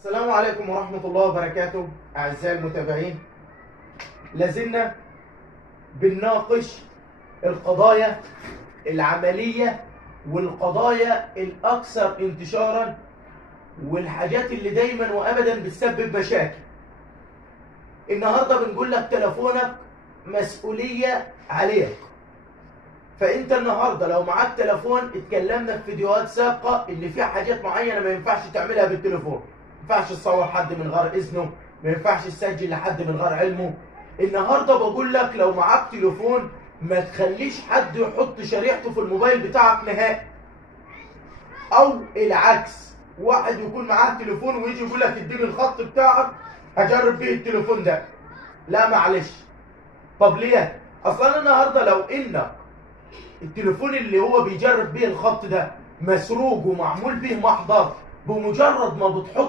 السلام عليكم ورحمة الله وبركاته أعزائي المتابعين. لازلنا بنناقش القضايا العملية والقضايا الأكثر انتشارا والحاجات اللي دايما وأبدا بتسبب مشاكل. النهاردة بنقول لك تليفونك مسؤولية عليك. فأنت النهاردة لو معاك تليفون، اتكلمنا في فيديوهات سابقة اللي فيها حاجات معينة ما ينفعش تعملها بالتليفون. ما ينفعش تصور حد من غير اذنه، ما ينفعش تسجل لحد من غير علمه. النهارده بقول لك لو معاك تليفون ما تخليش حد يحط شريحته في الموبايل بتاعك نهائي. او العكس، واحد يكون معاه تليفون ويجي يقول لك اديني الخط بتاعك اجرب بيه التليفون ده. لا معلش. طب ليه؟ اصلا النهارده لو انك التليفون اللي هو بيجرب بيه الخط ده مسروق ومعمول بيه محضر، بمجرد ما بتحط